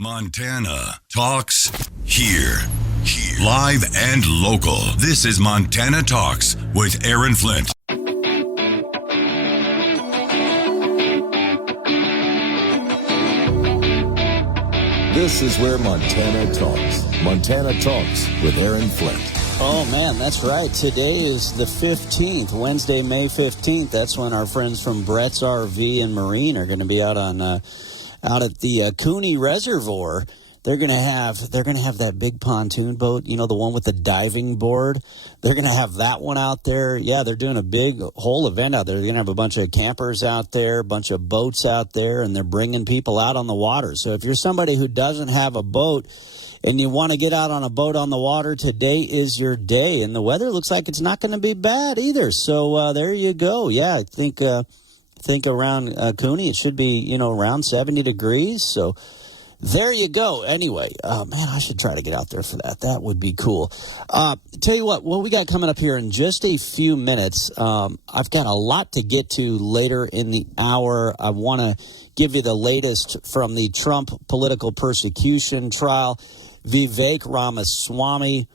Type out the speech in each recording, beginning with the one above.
Montana Talks here. Live and local. This is Montana Talks with Aaron Flint. This is where Montana talks. Montana Talks with Aaron Flint. Oh, man, that's right. Today is the 15th, Wednesday, May 15th. That's when our friends from Brett's RV and Marine are going to be out at the Cooney Reservoir. They're going to have that big pontoon boat, you know, the one with the diving board. They're going to have that one out there. Yeah, they're doing a big whole event out there. They're going to have a bunch of campers out there, a bunch of boats out there, and they're bringing people out on the water. So if you're somebody who doesn't have a boat and you want to get out on a boat on the water, today is your day. And the weather looks like it's not going to be bad either. So there you go. Yeah, I think around Cooney it should be, you know, around 70 degrees. So there you go. Anyway, man, I should try to get out there for that. That would be cool. Tell you what we got coming up here in just a few minutes. I've got a lot to get to later in the hour. I want to give you the latest from the Trump political persecution trial. Vivek Ramaswamy,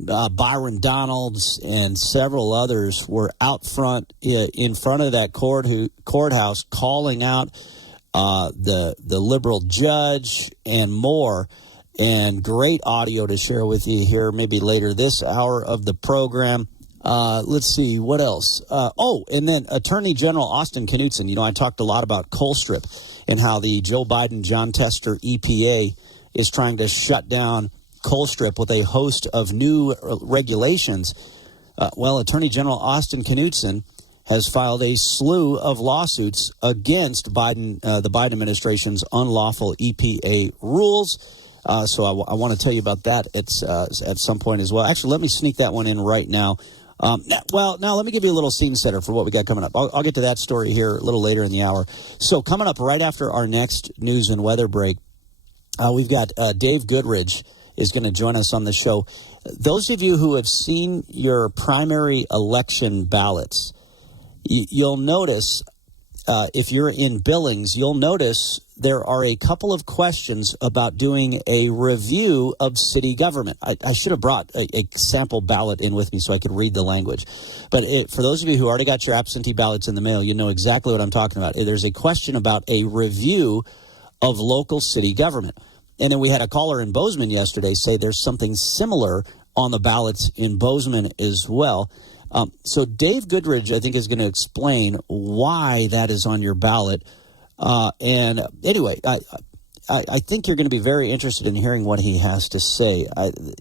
Byron Donalds, and several others were out front in front of that courthouse calling out the liberal judge and more, and great audio to share with you here maybe later this hour of the program. Let's see, what else? And then Attorney General Austin Knudsen. You know, I talked a lot about Colstrip and how the Joe Biden, John Tester EPA is trying to shut down Colstrip with a host of new regulations. Attorney General Austin Knudsen has filed a slew of lawsuits against the Biden administration's unlawful EPA rules. So I want to tell you about that at some point as well. Actually, let me sneak that one in right now. Now let me give you a little scene setter for what we got coming up. I'll get to that story here a little later in the hour. So coming up right after our next news and weather break, we've got Dave Goodridge is going to join us on the show. Those of you who have seen your primary election ballots, you'll notice, if you're in Billings, you'll notice there are a couple of questions about doing a review of city government. I should have brought a sample ballot in with me so I could read the language. But for those of you who already got your absentee ballots in the mail, you know exactly what I'm talking about. There's a question about a review of local city government. And then we had a caller in Bozeman yesterday say there's something similar on the ballots in Bozeman as well. So Dave Goodridge, I think, is going to explain why that is on your ballot. And anyway, I think you're going to be very interested in hearing what he has to say.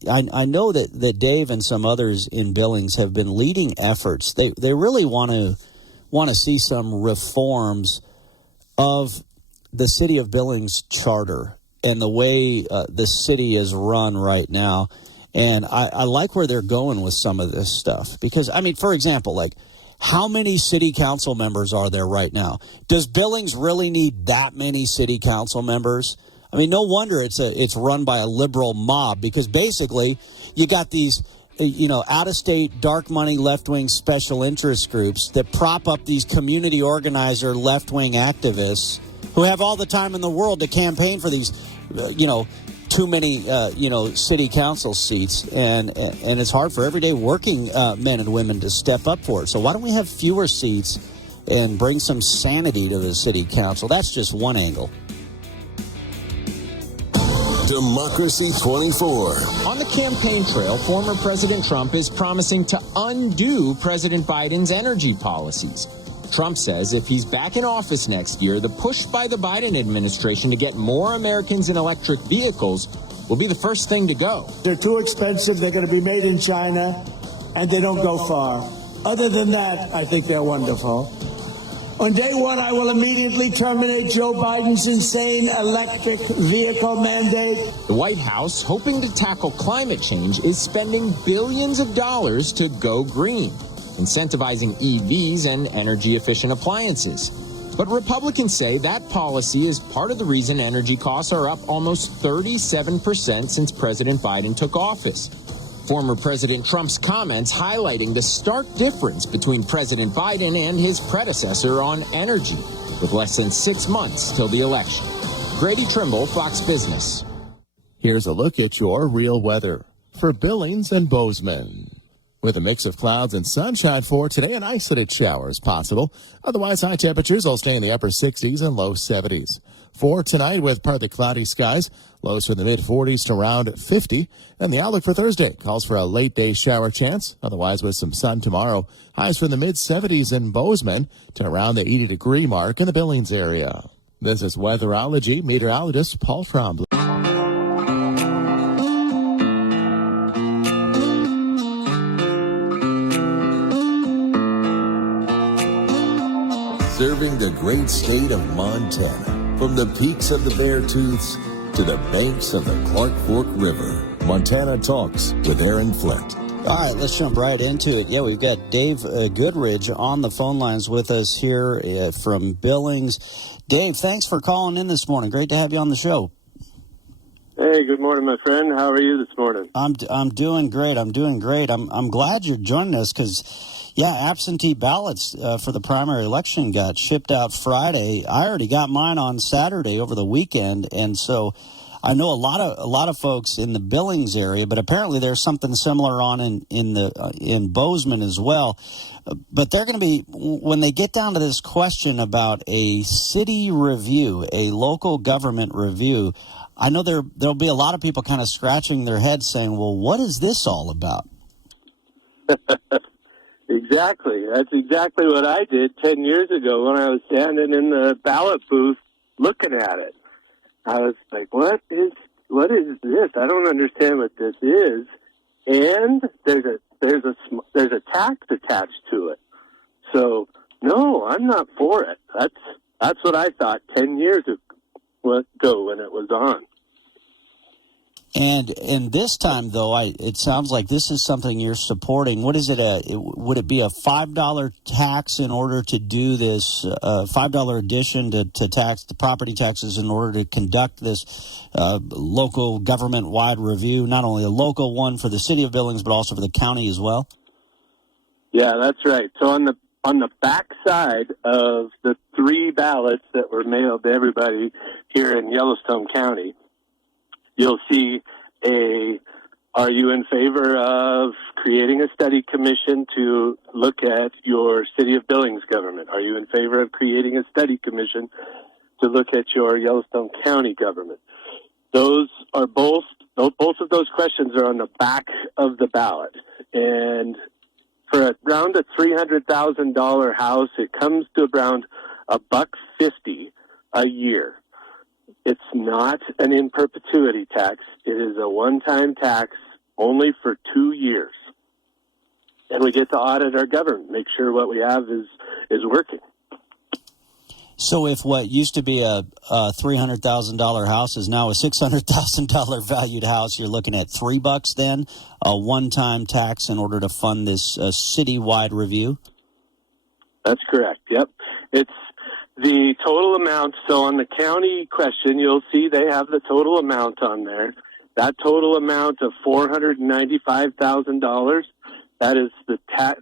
I know that Dave and some others in Billings have been leading efforts. They really want to see some reforms of the city of Billings charter and the way the city is run right now. And I like where they're going with some of this stuff because, I mean, for example, like how many city council members are there right now? Does Billings really need that many city council members? I mean, no wonder it's run by a liberal mob because basically you got these, out-of-state dark money left-wing special interest groups that prop up these community organizer left-wing activists who have all the time in the world to campaign for these, too many, city council seats, and it's hard for everyday working men and women to step up for it. So why don't we have fewer seats and bring some sanity to the city council? That's just one angle. Democracy 24. On the campaign trail, former President Trump is promising to undo President Biden's energy policies. Trump says if he's back in office next year, the push by the Biden administration to get more Americans in electric vehicles will be the first thing to go. They're too expensive. They're going to be made in China, and they don't go far. Other than that, I think they're wonderful. On day one, I will immediately terminate Joe Biden's insane electric vehicle mandate. The White House, hoping to tackle climate change, is spending billions of dollars to go green, incentivizing EVs and energy-efficient appliances. But Republicans say that policy is part of the reason energy costs are up almost 37% since President Biden took office. Former President Trump's comments highlighting the stark difference between President Biden and his predecessor on energy, with less than 6 months till the election. Grady Trimble, Fox Business. Here's a look at your real weather for Billings and Bozeman. With a mix of clouds and sunshine for today, and isolated showers possible. Otherwise, high temperatures will stay in the upper 60s and low 70s. For tonight, with partly cloudy skies, lows from the mid-40s to around 50. And the outlook for Thursday calls for a late-day shower chance. Otherwise, with some sun tomorrow, highs from the mid-70s in Bozeman to around the 80-degree mark in the Billings area. This is Weatherology meteorologist Paul Trombley. Serving the great state of Montana, from the peaks of the Beartooths to the banks of the Clark Fork River. Montana Talks with Aaron Flint. All right, let's jump right into it. Yeah, we've got Dave Goodridge on the phone lines with us here from Billings. Dave, thanks for calling in this morning. Great to have you on the show. Hey, good morning, my friend. How are you this morning? I'm doing great. I'm glad you're joining us because, yeah, absentee ballots for the primary election got shipped out Friday. I already got mine on Saturday over the weekend, and so I know a lot of folks in the Billings area, but apparently there's something similar on in Bozeman as well. But they're going to be, when they get down to this question about a city review, a local government review, I know there'll be a lot of people kind of scratching their heads saying, well, what is this all about? Exactly. That's exactly what I did 10 years ago when I was standing in the ballot booth looking at it. I was like, what is this? I don't understand what this is. And there's a tax attached to it. So, no, I'm not for it. That's what I thought 10 years ago when it was on. And this time, though, it sounds like this is something you're supporting. What is it? Would it be a $5 tax in order to do this? $5 addition to tax the property taxes in order to conduct this local government-wide review? Not only a local one for the city of Billings, but also for the county as well. Yeah, that's right. So on the back side of the 3 ballots that were mailed to everybody here in Yellowstone County, you'll see are you in favor of creating a study commission to look at your city of Billings government? Are you in favor of creating a study commission to look at your Yellowstone County government? Both of those questions are on the back of the ballot. And for around a $300,000 house, it comes to around $1.50 a year. It's not an in perpetuity tax. It is a one-time tax only for 2 years. And we get to audit our government, make sure what we have is working. So if what used to be a $300,000 house is now a $600,000 valued house, you're looking at $3 then, a one-time tax in order to fund this citywide review? That's correct, yep. It's the total amount. So on the county question, you'll see they have the total amount on there. That total amount of $495,000, that is the tax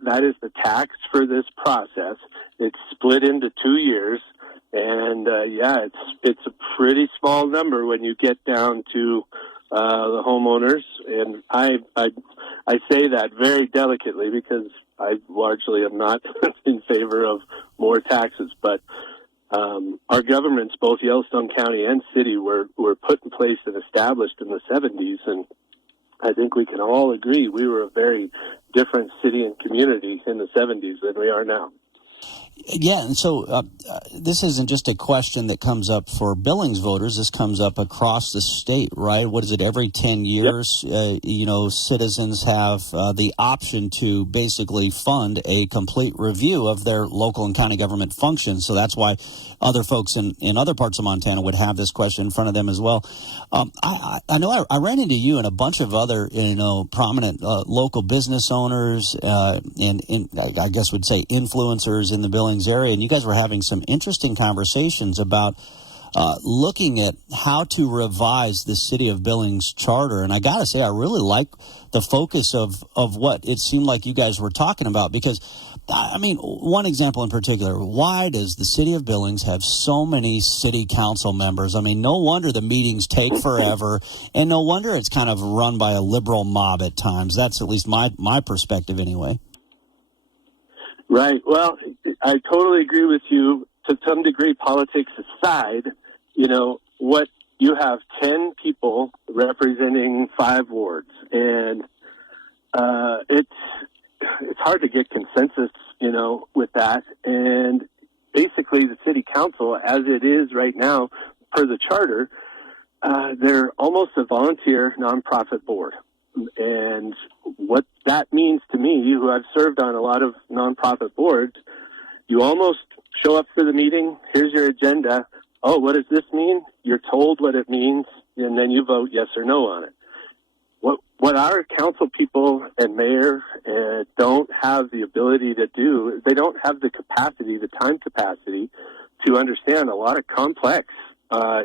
for this process. It's split into 2 years, and it's a pretty small number when you get down to the homeowners. And I say that very delicately because I largely am not in favor of more taxes, but our governments, both Yellowstone County and city, were put in place and established in the 70s, and I think we can all agree we were a very different city and community in the 70s than we are now. Yeah, and so this isn't just a question that comes up for Billings voters. This comes up across the state, right? What is it, every 10 years, yep. Citizens have the option to basically fund a complete review of their local and county government functions. So that's why other folks in other parts of Montana would have this question in front of them as well. I know I ran into you and a bunch of other, prominent local business owners and I guess would say influencers in the Billings area, and you guys were having some interesting conversations about looking at how to revise the City of Billings charter. And I got to say, I really like the focus of what it seemed like you guys were talking about, because, I mean, one example in particular, why does the City of Billings have so many city council members? I mean, no wonder the meetings take forever, and no wonder it's kind of run by a liberal mob at times. That's at least my perspective anyway. Right. Well, I totally agree with you. To some degree, politics aside, you know, what you have 10 people representing 5 wards, and it's hard to get consensus, you know, with that. And basically the city council, as it is right now, per the charter, they're almost a volunteer nonprofit board. And what that means to me, who I've served on a lot of nonprofit boards, you almost show up for the meeting, here's your agenda. Oh, what does this mean? You're told what it means, and then you vote yes or no on it. What our council people and mayor don't have the ability to do, they don't have the capacity, the time capacity to understand a lot of complex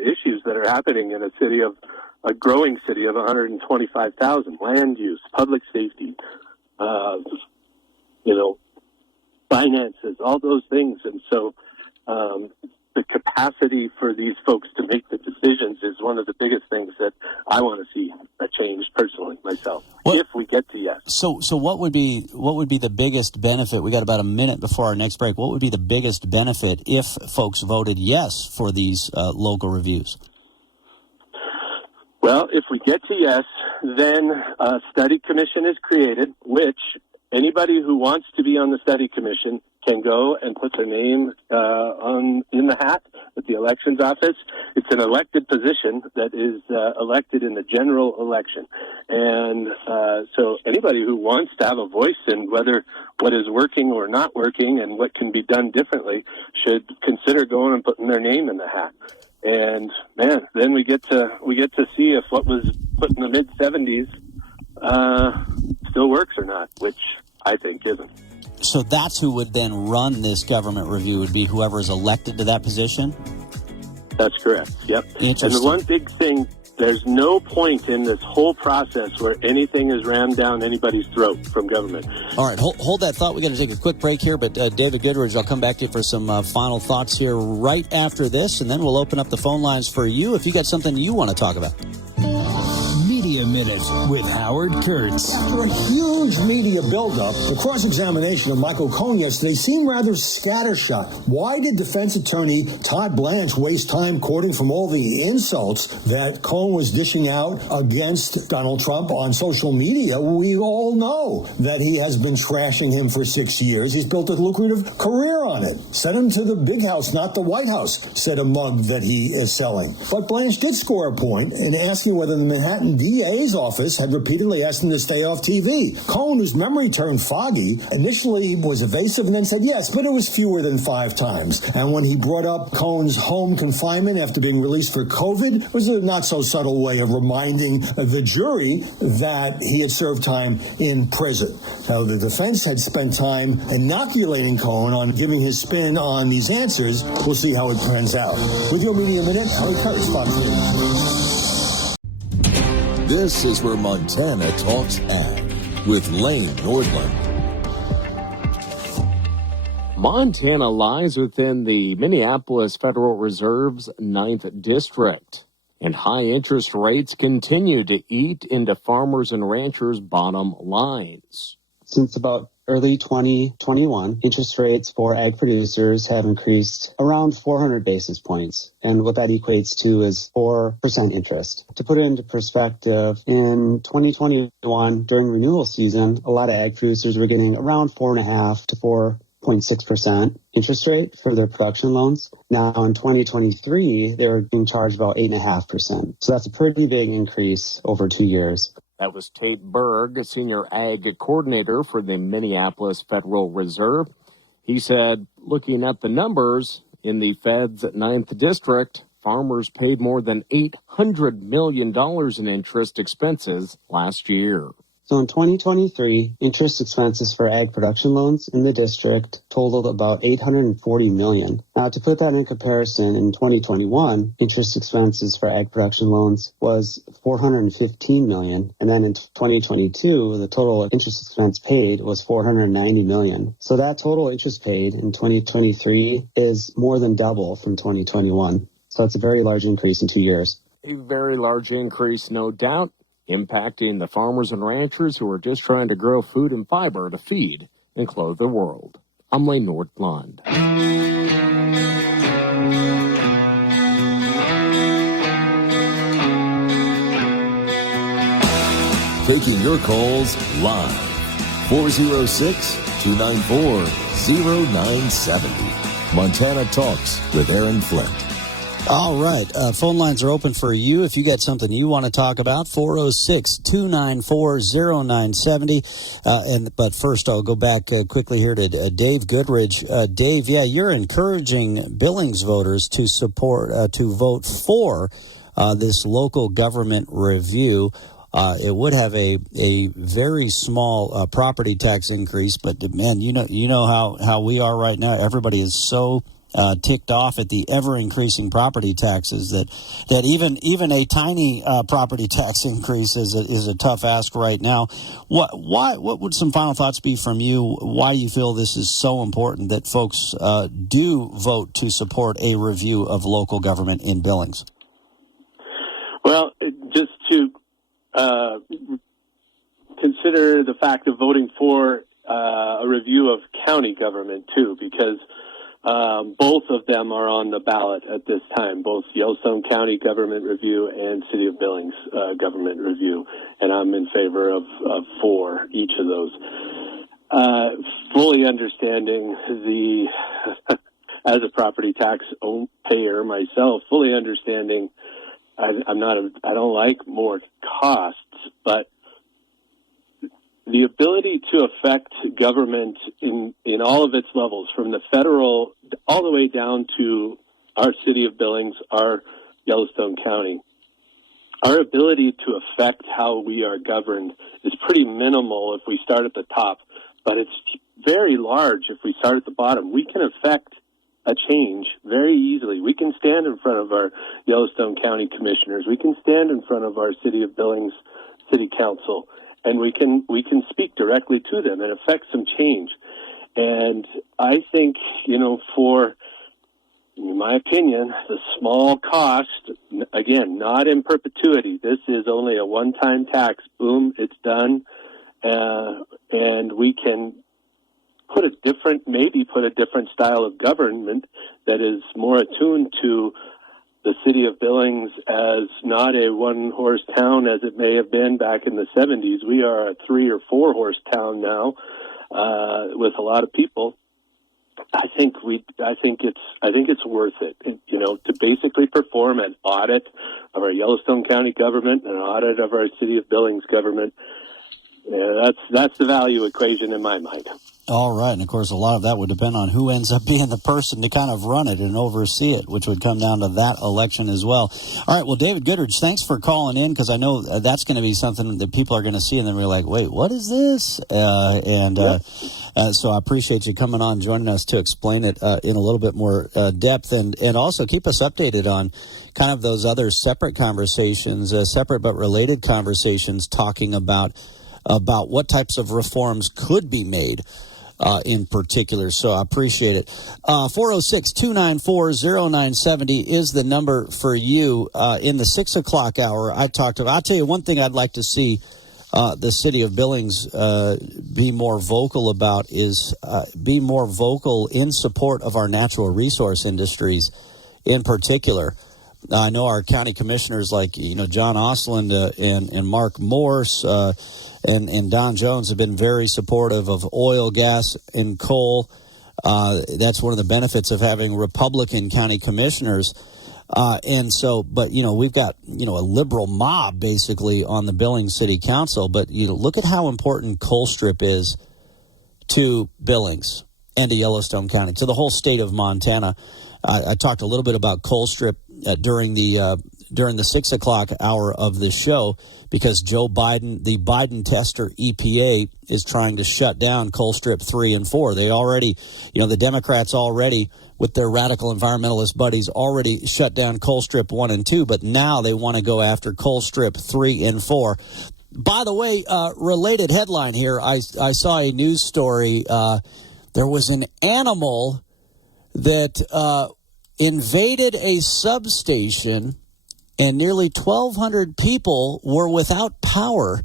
issues that are happening in a growing city of 125,000, land use, public safety, you know, finances, all those things. And so the capacity for these folks to make the decisions is one of the biggest things that I want to see a change personally myself, if we get to yes. So what would be the biggest benefit? We got about a minute before our next break. What would be the biggest benefit if folks voted yes for these local reviews? Well, if we get to yes, then a study commission is created, which anybody who wants to be on the study commission can go and put their name in the hat at the elections office. It's an elected position that is elected in the general election. And so anybody who wants to have a voice in whether what is working or not working and what can be done differently should consider going and putting their name in the hat. And man, then we get to see if what was put in the mid 70s still works or not, which I think isn't. So that's who would then run this government review, would be whoever is elected to that position? That's correct. Yep. And the one big thing, there's no point in this whole process where anything is rammed down anybody's throat from government. All right, hold that thought. We got to take a quick break here, but David Goodridge, I'll come back to you for some final thoughts here right after this, and then we'll open up the phone lines for you if you got something you want to talk about. Media Minute with Howard Kurtz. After a huge media buildup, the cross-examination of Michael Cohen yesterday seemed rather scattershot. Why did defense attorney Todd Blanche waste time quoting from all the insults that Cohen was dishing out against Donald Trump on social media? We all know that he has been trashing him for 6 years. He's built a lucrative career on it. Send him to the big house, not the White House, said a mug that he is selling. But Blanche did score a point in asking whether the Manhattan DA's office had repeatedly asked him to stay off TV. Cohen, whose memory turned foggy, initially was evasive and then said yes, but it was fewer than 5 times. And when he brought up Cohen's home confinement after being released for COVID, it was a not-so-subtle way of reminding the jury that he had served time in prison. Now, the defense had spent time inoculating Cohen on giving his spin on these answers. We'll see how it pans out. With your Media Minute, Howard Kurtz, Fox News. This is where Montana Talks Ag with Lane Nordland. Montana lies within the Minneapolis Federal Reserve's 9th District, and high interest rates continue to eat into farmers and ranchers' bottom lines. Since about early 2021, interest rates for ag producers have increased around 400 basis points. And what that equates to is 4% interest. To put it into perspective, in 2021, during renewal season, a lot of ag producers were getting around 4.5 to 4.6% interest rate for their production loans. Now in 2023, they were being charged about 8.5%. So that's a pretty big increase over 2 years. That was Tate Berg, Senior Ag Coordinator for the Minneapolis Federal Reserve. He said, looking at the numbers, in the Fed's 9th District, farmers paid more than $800 million in interest expenses last year. So in 2023, interest expenses for ag production loans in the district totaled about $840 million. Now, to put that in comparison, in 2021, interest expenses for ag production loans was $415 million. And then in 2022, the total interest expense paid was $490 million. So that total interest paid in 2023 is more than double from 2021. So it's a very large increase in 2 years. A very large increase, no doubt, impacting the farmers and ranchers who are just trying to grow food and fiber to feed and clothe the world. I'm Lane Nordlund. Taking your calls live. 406-294-0970. Montana Talks with Aaron Flint. All right. Phone lines are open for you. If you got something you want to talk about, 406-294-0970. But first, I'll go back quickly here to Dave Goodridge. Dave, yeah, you're encouraging Billings voters to support, to vote for this local government review. It would have a very small property tax increase, but man, you know how we are right now. Everybody is so ticked off at the ever-increasing property taxes that even a tiny property tax increase is a tough ask right now. What would some final thoughts be from you? Why you feel this is so important that folks do vote to support a review of local government in Billings? Well, just to consider the fact of voting for a review of county government too, because both of them are on the ballot at this time, both Yellowstone County Government Review and City of Billings Government Review, and I'm in favor of for each of those. Fully understanding as a property tax payer myself, fully understanding I don't like more costs, but the ability to affect government in all of its levels, from the federal all the way down to our city of Billings, our Yellowstone County, our ability to affect how we are governed is pretty minimal if we start at the top, but it's very large if we start at the bottom. We can affect a change very easily. We can stand in front of our Yellowstone County commissioners. We can stand in front of our City of Billings City Council, and we can speak directly to them and affect some change. And I think, for, in my opinion, the small cost, again, not in perpetuity. This is only a one-time tax. Boom, it's done. And we can put a different style of government that is more attuned to the city of Billings as not a one-horse town as it may have been back in the 70s. We are a 3 or 4 horse town now, with a lot of people. I think it's worth it, to basically perform an audit of our Yellowstone County government, an audit of our city of Billings government. Yeah, that's the value equation in my mind. All right, and of course, a lot of that would depend on who ends up being the person to kind of run it and oversee it, which would come down to that election as well. All right, well, David Goodridge, thanks for calling in, because I know that's going to be something that people are going to see, and then we're like, wait, what is this? So I appreciate you coming on, joining us to explain it in a little bit more depth, and also keep us updated on kind of those other separate conversations, separate but related conversations, talking about what types of reforms could be made in particular. So I appreciate it. 406-294-0970 is the number for you. In the 6 o'clock hour, I'll tell you one thing I'd like to see the city of Billings be more vocal about is be more vocal in support of our natural resource industries in particular. I know our county commissioners like, John Osland and Mark Morse and Don Jones have been very supportive of oil, gas, and coal. That's one of the benefits of having Republican county commissioners. But we've got, a liberal mob basically on the Billings City Council. But, look at how important Colstrip is to Billings and to Yellowstone County, to the whole state of Montana. I talked a little bit about Colstrip during the during the 6 o'clock hour of the show because Joe Biden, the Biden tester EPA, is trying to shut down Colstrip 3 and 4. They already, the Democrats already, with their radical environmentalist buddies, already shut down Colstrip 1 and 2, but now they want to go after Colstrip 3 and 4. By the way, related headline here, I saw a news story. There was an animal that invaded a substation, and nearly 1,200 people were without power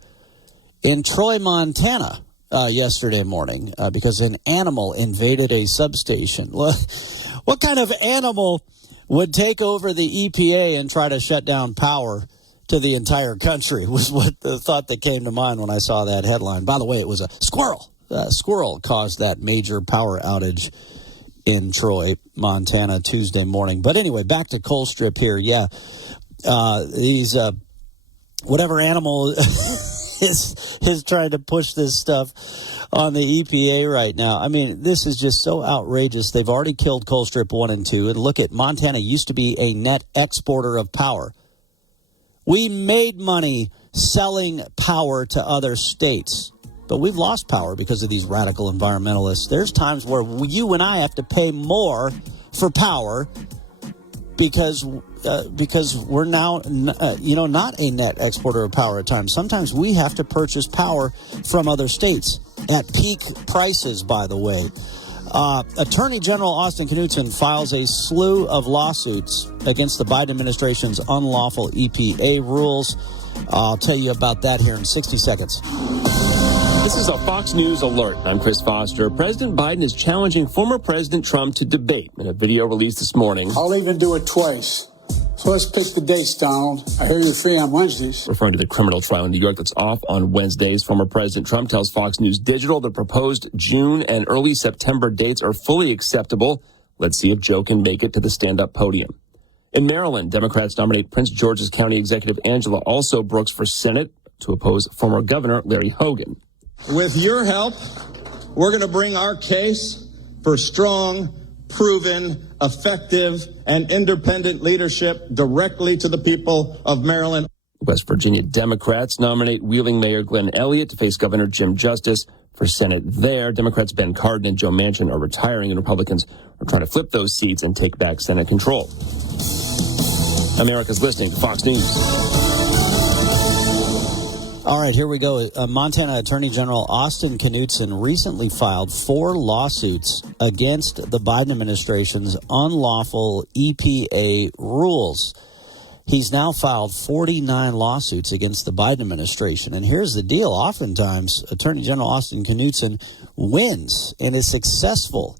in Troy, Montana, yesterday morning because an animal invaded a substation. What kind of animal would take over the EPA and try to shut down power to the entire country was what the thought that came to mind when I saw that headline. By the way, it was a squirrel. A squirrel caused that major power outage in Troy, Montana, Tuesday morning. But anyway, back to Colstrip here. Yeah, these whatever animal is trying to push this stuff on the EPA right now. I mean, this is just so outrageous. They've already killed Colstrip 1 and 2. And look at Montana used to be a net exporter of power. We made money selling power to other states, but we've lost power because of these radical environmentalists. There's times where you and I have to pay more for power because we're now not a net exporter of power at times. Sometimes we have to purchase power from other states at peak prices, by the way. Attorney General Austin Knudsen files a slew of lawsuits against the Biden administration's unlawful EPA rules. I'll tell you about that here in 60 seconds. This is a Fox News alert. I'm Chris Foster. President Biden is challenging former President Trump to debate in a video released this morning. I'll even do it twice. So let's pick the dates, Donald. I hear you're free on Wednesdays. Referring to the criminal trial in New York that's off on Wednesdays, former President Trump tells Fox News Digital the proposed June and early September dates are fully acceptable. Let's see if Joe can make it to the stand-up podium. In Maryland, Democrats nominate Prince George's County Executive Angela Also Brooks for Senate to oppose former Governor Larry Hogan. With your help, we're going to bring our case for strong, proven, effective, and independent leadership directly to the people of Maryland. West Virginia Democrats nominate Wheeling Mayor Glenn Elliott to face Governor Jim Justice for Senate there. Democrats Ben Cardin and Joe Manchin are retiring, and Republicans are trying to flip those seats and take back Senate control. America's listening to Fox News. All right, here we go. Montana Attorney General Austin Knudsen recently filed 4 lawsuits against the Biden administration's unlawful EPA rules. He's now filed 49 lawsuits against the Biden administration. And here's the deal. Oftentimes, Attorney General Austin Knudsen wins and is successful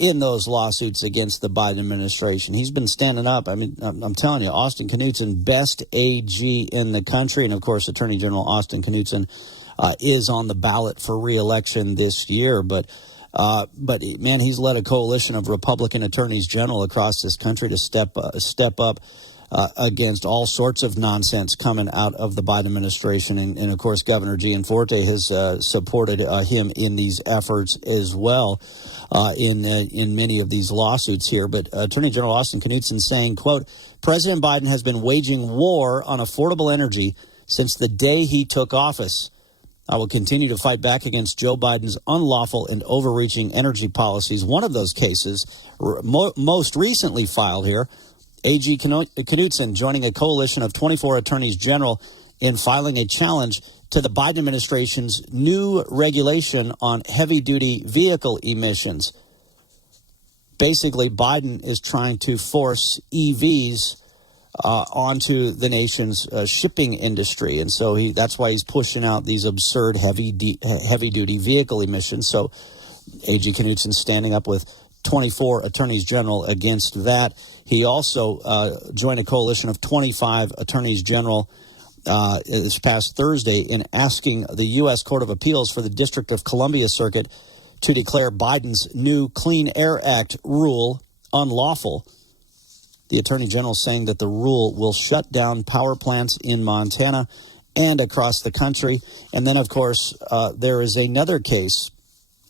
in those lawsuits against the Biden administration. He's been standing up. I mean, I'm telling you, Austin Knudsen, best AG in the country. And, of course, Attorney General Austin Knudsen is on the ballot for re-election this year. But man, he's led a coalition of Republican attorneys general across this country to step up against all sorts of nonsense coming out of the Biden administration. And of course, Governor Gianforte has supported him in these efforts as well in many of these lawsuits here. But Attorney General Austin Knudsen saying, quote, President Biden has been waging war on affordable energy since the day he took office. I will continue to fight back against Joe Biden's unlawful and overreaching energy policies. One of those cases, most recently filed here, A.G. Knudsen joining a coalition of 24 attorneys general in filing a challenge to the Biden administration's new regulation on heavy-duty vehicle emissions. Basically, Biden is trying to force EVs onto the nation's shipping industry, and so that's why he's pushing out these absurd heavy-duty vehicle emissions. So A.G. Knudsen standing up with 24 attorneys general against that. He also joined a coalition of 25 attorneys general this past Thursday in asking the U.S. Court of Appeals for the District of Columbia Circuit to declare Biden's new Clean Air Act rule unlawful. The attorney general saying that the rule will shut down power plants in Montana and across the country. And then, of course, there is another case,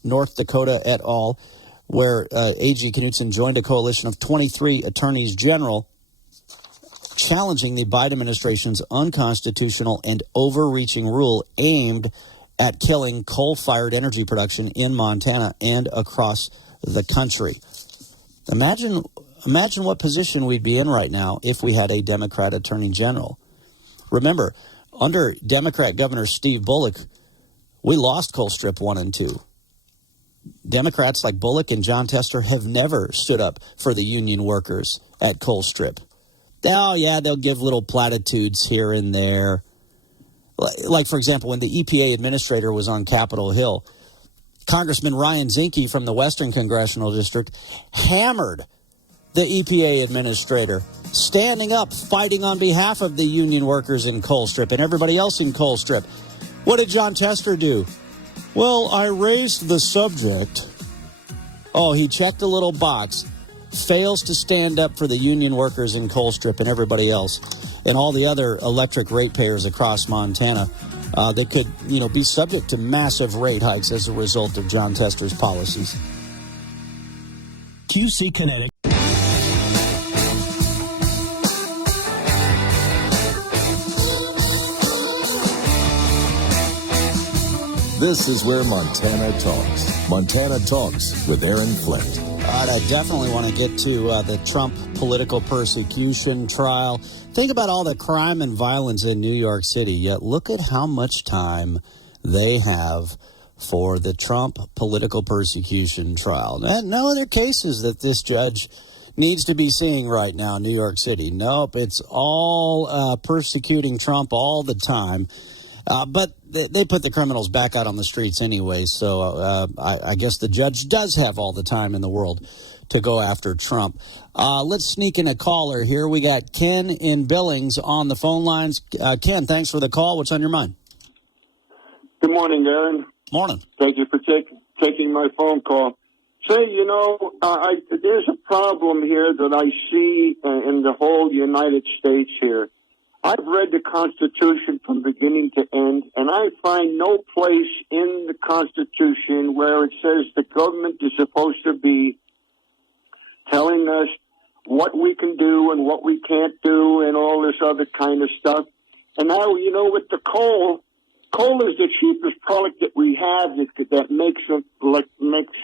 North Dakota et al., where A.G. Knudsen joined a coalition of 23 attorneys general challenging the Biden administration's unconstitutional and overreaching rule aimed at killing coal-fired energy production in Montana and across the country. Imagine what position we'd be in right now if we had a Democrat attorney general. Remember, under Democrat Governor Steve Bullock, we lost Colstrip 1 and 2. Democrats like Bullock and John Tester have never stood up for the union workers at Colstrip. Oh, yeah, they'll give little platitudes here and there. Like, for example, when the EPA administrator was on Capitol Hill, Congressman Ryan Zinke from the Western Congressional District hammered the EPA administrator, standing up, fighting on behalf of the union workers in Colstrip and everybody else in Colstrip. What did John Tester do? Well, I raised the subject. Oh, he checked a little box, fails to stand up for the union workers in Colstrip and everybody else, and all the other electric ratepayers across Montana. They could, be subject to massive rate hikes as a result of John Tester's policies. QC Kinetic. This is where Montana talks. Montana Talks with Aaron Flint. I definitely want to get to the Trump political persecution trial. Think about all the crime and violence in New York City, yet look at how much time they have for the Trump political persecution trial. And no other cases that this judge needs to be seeing right now in New York City. Nope, it's all persecuting Trump all the time. But they put the criminals back out on the streets anyway, so I guess the judge does have all the time in the world to go after Trump. Let's sneak in a caller here. We got Ken in Billings on the phone lines. Ken, thanks for the call. What's on your mind? Good morning, Aaron. Morning. Thank you for taking my phone call. Say, there's a problem here that I see in the whole United States here. I've read the Constitution from beginning to end, and I find no place in the Constitution where it says the government is supposed to be telling us what we can do and what we can't do and all this other kind of stuff. And now, with the coal is the cheapest product that we have that makes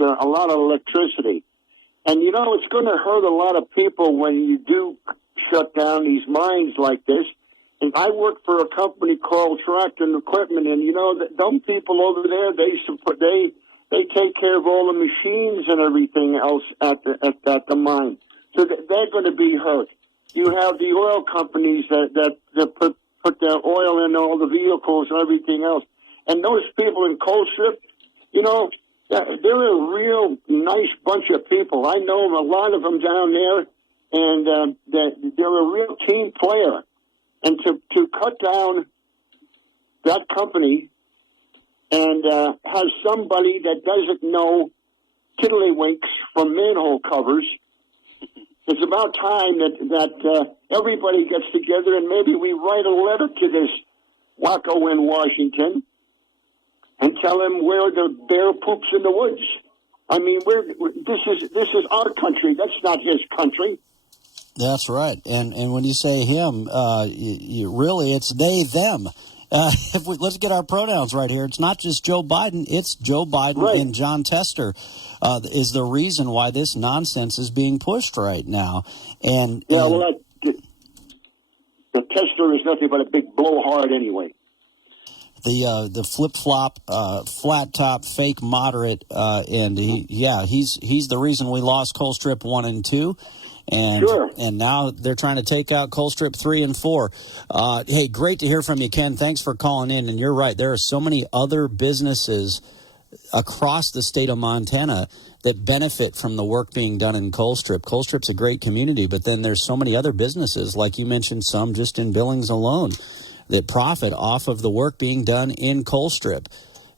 a lot of electricity. And, it's going to hurt a lot of people when you do shut down these mines like this. And I work for a company called Tractor and Equipment, and the dumb people over there, they take care of all the machines and everything else at the mine. So they're going to be hurt. You have the oil companies that put their oil in all the vehicles and everything else. And those people in Colstrip, they're a real nice bunch of people. I know a lot of them down there, and they're a real team player. And to cut down that company and have somebody that doesn't know tiddlywinks from manhole covers, it's about time that everybody gets together and maybe we write a letter to this wacko in Washington and tell him where the bear poops in the woods. I mean, this is our country. That's not his country. That's right. And when you say him, really it's they, them. Let's get our pronouns right here. It's not just Joe Biden. It's Joe Biden right. And John Tester is the reason why this nonsense is being pushed right now. And the Tester is nothing but a big blowhard anyway. The flip-flop, flat-top, fake moderate, and he's the reason we lost Colstrip 1 and 2. And now they're trying to take out Colstrip 3 and 4. Hey, great to hear from you, Ken. Thanks for calling in. And you're right. There are so many other businesses across the state of Montana that benefit from the work being done in Colstrip. Colstrip's a great community, but then there's so many other businesses, like you mentioned, some just in Billings alone, that profit off of the work being done in Colstrip.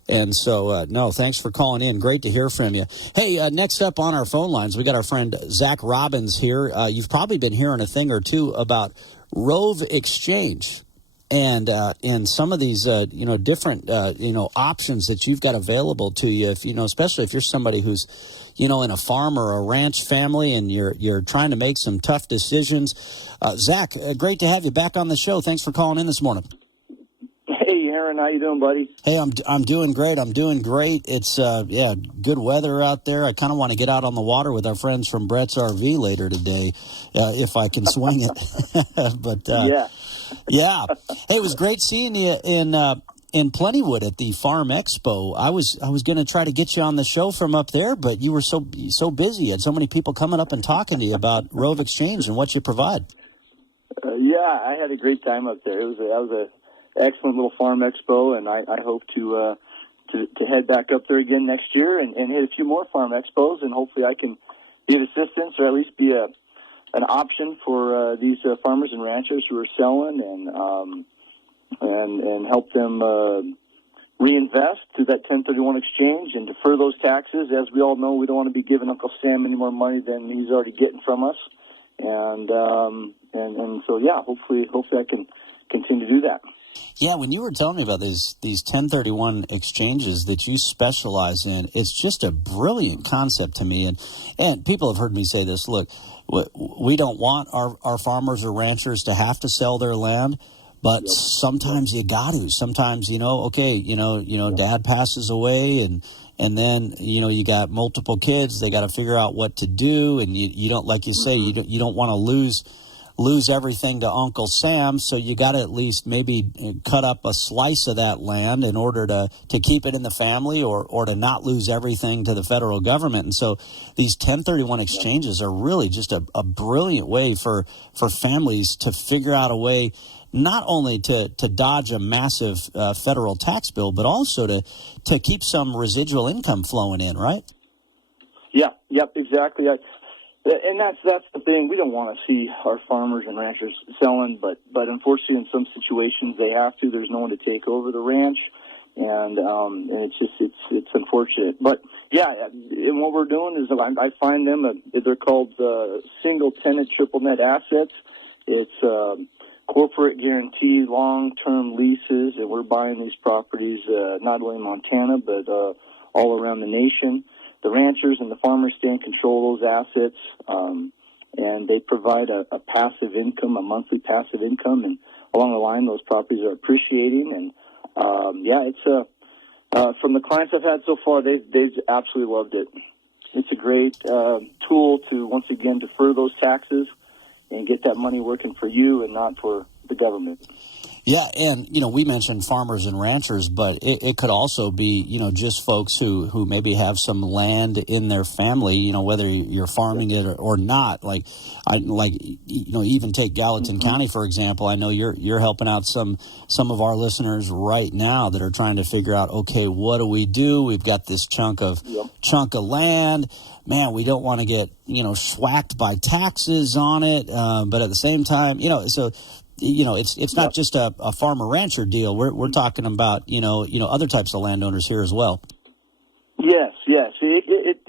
And so, no, thanks for calling in. Great to hear from you. Hey, next up on our phone lines, we got our friend Zach Robbins here. You've probably been hearing a thing or two about Rove Exchange. and some of these different options that you've got available to you, if especially if you're somebody who's in a farm or a ranch family and you're trying to make some tough decisions. Zach, great to have you back on the show. Thanks for calling in this morning. Hey, Aaron, how you doing, buddy? Hey, I'm doing great. I'm doing great. It's good weather out there. I kind of want to get out on the water with our friends from Brett's RV later today, if I can swing it. But yeah. Hey, it was great seeing you in Plentywood at the Farm Expo. I was going to try to get you on the show from up there, but you were so busy. You had so many people coming up and talking to you about Rove Exchange and what you provide. I had a great time up there. That was a excellent little Farm Expo, and I hope to head back up there again next year and hit a few more Farm Expos, and hopefully I can be of assistance or at least be an option for these farmers and ranchers who are selling and help them reinvest through that 1031 exchange and defer those taxes. As we all know, we don't want to be giving Uncle Sam any more money than he's already getting from us, and so hopefully I can continue to do that. Yeah, when you were telling me about these 1031 exchanges that you specialize in, it's just a brilliant concept to me. And people have heard me say this. Look, we don't want our farmers or ranchers to have to sell their land, but sometimes you got to. Sometimes, dad passes away and then, you got multiple kids. They got to figure out what to do. And you don't, like you say, you don't want to lose everything to Uncle Sam, so you got to at least maybe cut up a slice of that land in order to keep it in the family or to not lose everything to the federal government. And so these 1031 exchanges are really just a brilliant way for families to figure out a way not only to dodge a massive federal tax bill, but also to keep some residual income flowing in, right? Yeah, yep, exactly. And that's the thing. We don't want to see our farmers and ranchers selling, but unfortunately, in some situations, they have to. There's no one to take over the ranch, and it's unfortunate. But and what we're doing is I find them. They're called single tenant triple net assets. It's corporate guarantee long-term leases, and we're buying these properties not only in Montana but all around the nation. The ranchers and the farmers stay in control of those assets, and they provide a passive income, a monthly passive income, and along the line, those properties are appreciating. And it's from the clients I've had so far, they've absolutely loved it. It's a great tool to once again defer those taxes and get that money working for you and not for the government. Yeah, and, we mentioned farmers and ranchers, but it could also be, just folks who maybe have some land in their family, whether you're farming it or not. Even take Gallatin County, for example. I know you're helping out some of our listeners right now that are trying to figure out, okay, what do we do? We've got this chunk of land. Man, we don't want to get, swacked by taxes on it. But at the same time, it's not just a farmer rancher deal. We're talking about other types of landowners here as well. Yes,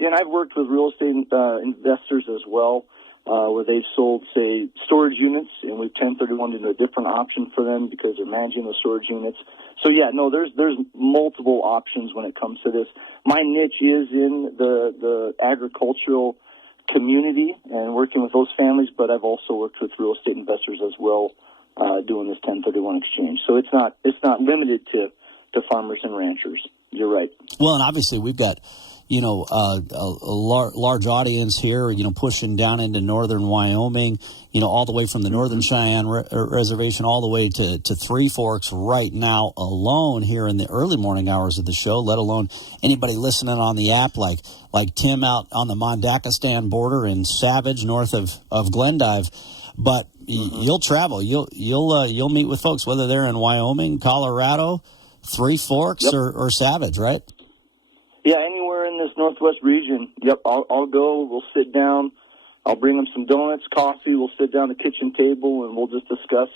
and I've worked with real estate investors as well, where they've sold, say, storage units, and we've 1031 into a different option for them because they're managing the storage units. So there's multiple options when it comes to this. My niche is in the agricultural community and working with those families, but I've also worked with real estate investors as well. Doing this 1031 exchange. So it's not limited to farmers and ranchers. You're right. Well, and obviously we've got, a large audience here, pushing down into northern Wyoming, all the way from the Northern Cheyenne Reservation all the way to Three Forks right now alone here in the early morning hours of the show, let alone anybody listening on the app like Tim out on the Mondakistan border in Savage north of Glendive. But you'll travel. You'll meet with folks whether they're in Wyoming, Colorado, Three Forks, or Savage, right? Yeah, anywhere in this Northwest region. Yep, I'll go. We'll sit down. I'll bring them some donuts, coffee. We'll sit down at the kitchen table and we'll just discuss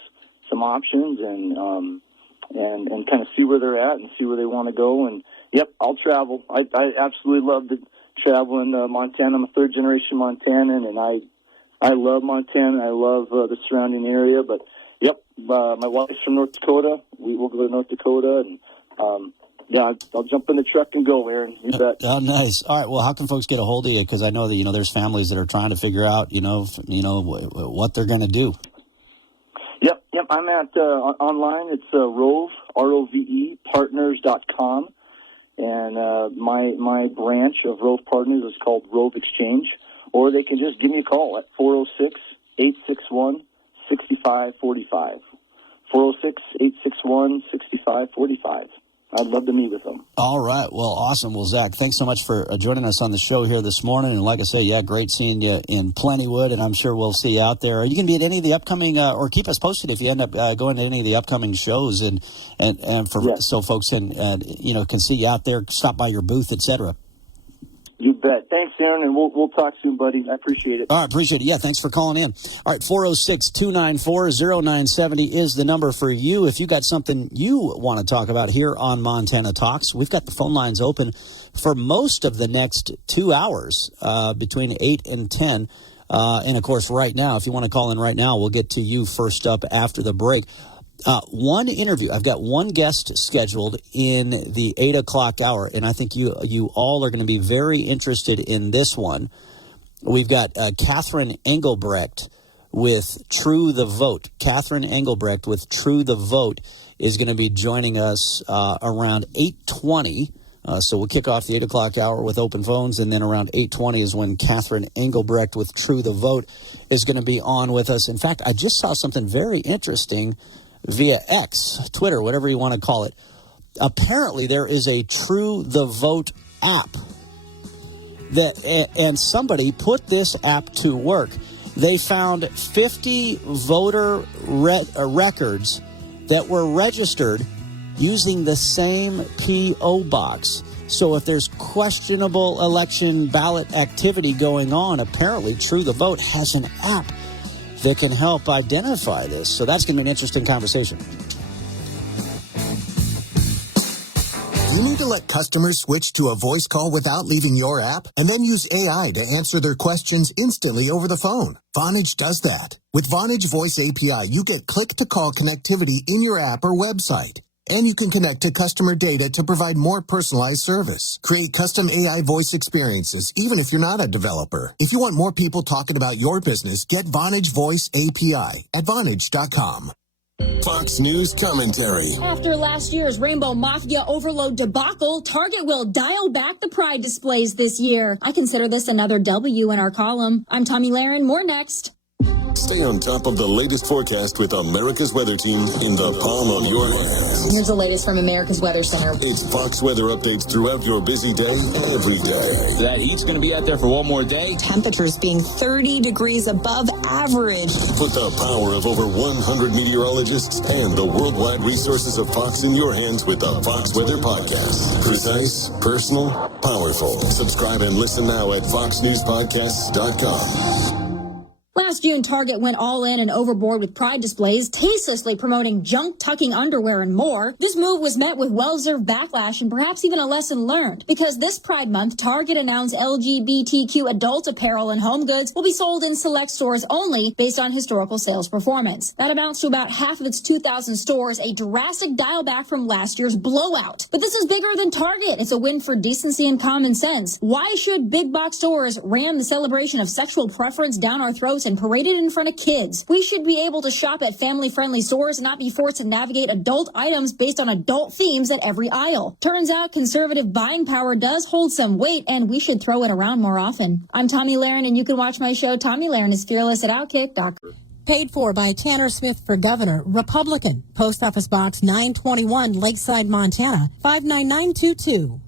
some options and kind of see where they're at and see where they want to go. And I'll travel. I absolutely love to travel in Montana. I'm a third generation Montanan, and I love Montana. I love the surrounding area, but Yep. My wife's from North Dakota. We will go to North Dakota, and I'll jump in the truck and go, Aaron. You bet. Oh, nice. All right. Well, how can folks get a hold of you? Because I know that there's families that are trying to figure out what they're going to do. Yep. I'm at online. It's Rove, ROVE, partners.com. And my branch of Rove Partners is called Rove Exchange. Or they can just give me a call at 406-861-6545. 406-861-6545. I'd love to meet with them. All right. Well, awesome. Well, Zach, thanks so much for joining us on the show here this morning. And like I say, great seeing you in Plentywood, and I'm sure we'll see you out there. You can be at any of the upcoming, or keep us posted if you end up going to any of the upcoming shows, so folks can see you out there, stop by your booth, etc. You bet. Thanks, Aaron, and we'll talk soon, buddy. I appreciate it. All right, appreciate it. Yeah, thanks for calling in. All right, 406-294-0970 is the number for you. If you got something you want to talk about here on Montana Talks, we've got the phone lines open for most of the next 2 hours, between 8 and 10. And, of course, right now, if you want to call in right now, we'll get to you first up after the break. One interview. I've got one guest scheduled in the 8 o'clock hour, and I think you all are going to be very interested in this one. We've got Catherine Engelbrecht with True the Vote. Catherine Engelbrecht with True the Vote is going to be joining us around 8:20. So we'll kick off the 8 o'clock hour with open phones, and then around 8:20 is when Catherine Engelbrecht with True the Vote is going to be on with us. In fact, I just saw something very interesting via X, Twitter, whatever you want to call it. Apparently, there is a True the Vote app and somebody put this app to work. They found 50 voter records that were registered using the same P.O. box. So if there's questionable election ballot activity going on, apparently True the Vote has an app that can help identify this. So that's going to be an interesting conversation. Do you need to let customers switch to a voice call without leaving your app and then use AI to answer their questions instantly over the phone? Vonage does that. With Vonage Voice API, you get click-to-call connectivity in your app or website. And you can connect to customer data to provide more personalized service. Create custom AI voice experiences, even if you're not a developer. If you want more people talking about your business, get Vonage Voice API at Vonage.com. Fox News commentary. After last year's Rainbow Mafia overload debacle, Target will dial back the Pride displays this year. I consider this another W in our column. I'm Tommy Lahren. More next. Stay on top of the latest forecast with America's Weather Team in the palm of your hands. Here's the latest from America's Weather Center. It's Fox weather updates throughout your busy day, every day. That heat's going to be out there for one more day. Temperatures being 30 degrees above average. Put the power of over 100 meteorologists and the worldwide resources of Fox in your hands with the Fox Weather Podcast. Precise, personal, powerful. Subscribe and listen now at foxnewspodcasts.com. Last June, Target went all in and overboard with Pride displays, tastelessly promoting junk-tucking underwear and more. This move was met with well-deserved backlash and perhaps even a lesson learned. Because this Pride Month, Target announced LGBTQ adult apparel and home goods will be sold in select stores only based on historical sales performance. That amounts to about half of its 2,000 stores, a drastic dial back from last year's blowout. But this is bigger than Target. It's a win for decency and common sense. Why should big box stores ram the celebration of sexual preference down our throats and parade it in front of kids? We should be able to shop at family-friendly stores and not be forced to navigate adult items based on adult themes at every aisle. Turns out conservative buying power does hold some weight, and we should throw it around more often. I'm Tommy Lahren, and you can watch my show, Tommy Lahren is Fearless, at Outkick.com. Paid for by Tanner Smith for Governor, Republican. Post Office Box 921, Lakeside, Montana, 59922.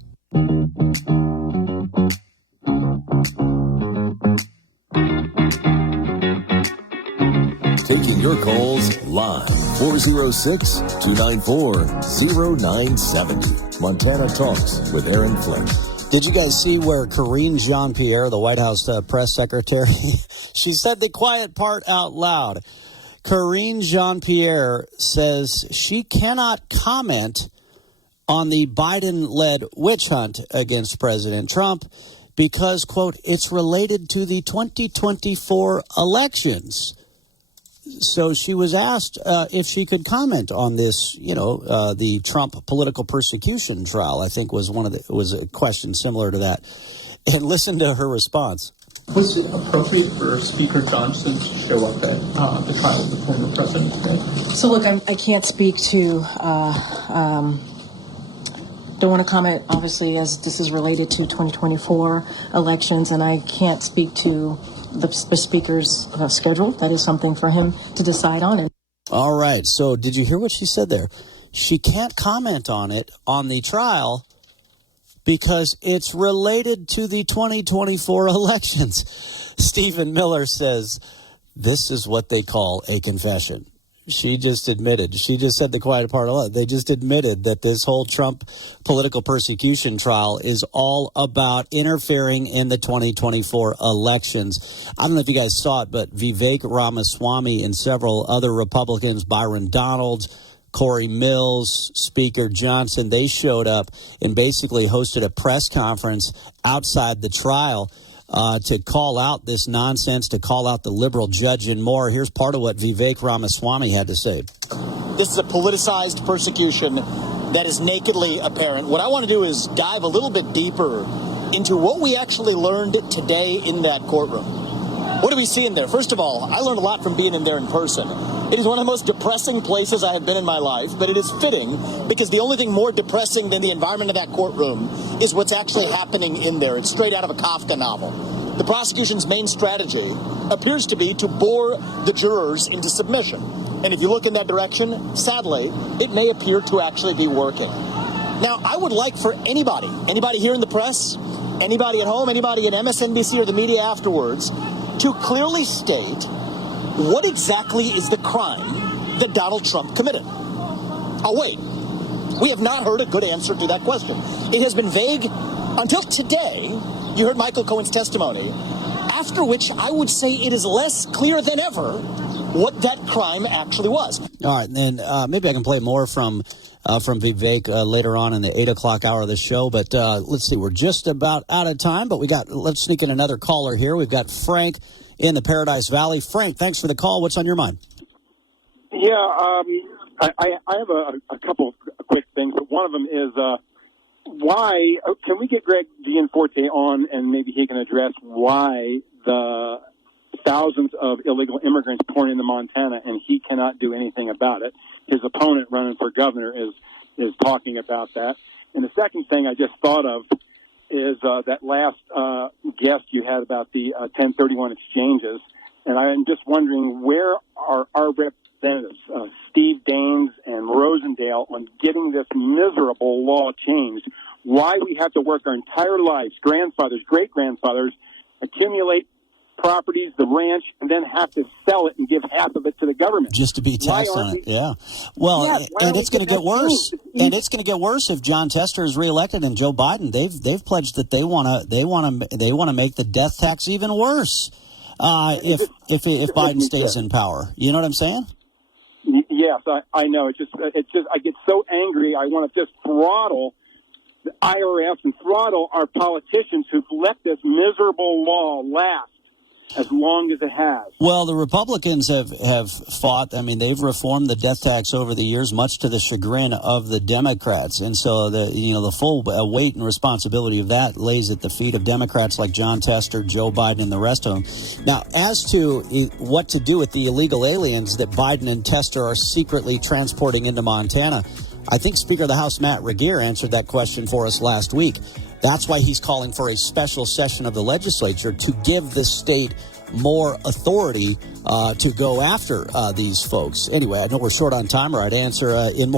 Taking your calls live. 406-294-0970. Montana Talks with Aaron Flint. Did you guys see where Karine Jean-Pierre, the White House press secretary, she said the quiet part out loud. Karine Jean-Pierre says she cannot comment on the Biden-led witch hunt against President Trump because, quote, it's related to the 2024 elections. So she was asked if she could comment on this, the Trump political persecution trial, I think was was a question similar to that. And listen to her response. Was it appropriate for Speaker Johnson to show up at the trial of the former president today? So look, I can't speak to, don't want to comment, obviously, as this is related to 2024 elections, and I can't speak to the speaker's schedule. That is something for him to decide on. All right. So did you hear what she said there? She can't comment on it on the trial because it's related to the 2024 elections. Stephen Miller says this is what they call a confession. She just admitted. She just said the quiet part a lot. They just admitted that this whole Trump political persecution trial is all about interfering in the 2024 elections. I don't know if you guys saw it, but Vivek Ramaswamy and several other Republicans, Byron Donalds, Corey Mills, Speaker Johnson, they showed up and basically hosted a press conference outside the trial to call out this nonsense, to call out the liberal judge and more. Here's part of what Vivek Ramaswamy had to say. This is a politicized persecution that is nakedly apparent. What I want to do is dive a little bit deeper into what we actually learned today in that courtroom. What do we see in there? First of all, I learned a lot from being in there in person. It is one of the most depressing places I have been in my life, but it is fitting because the only thing more depressing than the environment of that courtroom is what's actually happening in there. It's straight out of a Kafka novel. The prosecution's main strategy appears to be to bore the jurors into submission. And if you look in that direction, sadly, it may appear to actually be working. Now, I would like for anybody here in the press, anybody at home, anybody at MSNBC or the media afterwards, to clearly state what exactly is the crime that Donald Trump committed. Oh, wait. We have not heard a good answer to that question. It has been vague until today. You heard Michael Cohen's testimony, after which I would say it is less clear than ever what that crime actually was. All right, and then maybe I can play more from Vivek later on in the 8 o'clock hour of the show. But let's see, we're just about out of time, but let's sneak in another caller here. We've got Frank in the Paradise Valley. Frank, thanks for the call. What's on your mind? Yeah, I have a couple of quick things, but one of them is why can we get Greg Gianforte on and maybe he can address why the thousands of illegal immigrants pouring into Montana and he cannot do anything about it. His opponent running for governor is talking about that. And the second thing I just thought of is that last guest you had about the 1031 exchanges. And I'm just wondering, where are our representatives, Steve Daines and Rosendale, on getting this miserable law changed? Why we have to work our entire lives, grandfathers, great-grandfathers, accumulate properties, the ranch, and then have to sell it and give half of it to the government. Just to be taxed on it, yeah. Well, and it's going to get worse. And it's going to get worse if John Tester is reelected and Joe Biden. They've pledged that they want to make the death tax even worse if Biden stays in power. You know what I'm saying? Yes, I know. It's just I get so angry. I want to just throttle the IRS and throttle our politicians who've let this miserable law last as long as it has. Well, the Republicans have fought. I mean, they've reformed the death tax over the years, much to the chagrin of the Democrats. And so the full weight and responsibility of that lays at the feet of Democrats like John Tester, Joe Biden, and the rest of them. Now, as to what to do with the illegal aliens that Biden and Tester are secretly transporting into Montana, I think Speaker of the House Matt Regier answered that question for us last week. That's why he's calling for a special session of the legislature to give the state more authority to go after these folks. Anyway, I know we're short on time, or I'd answer in more.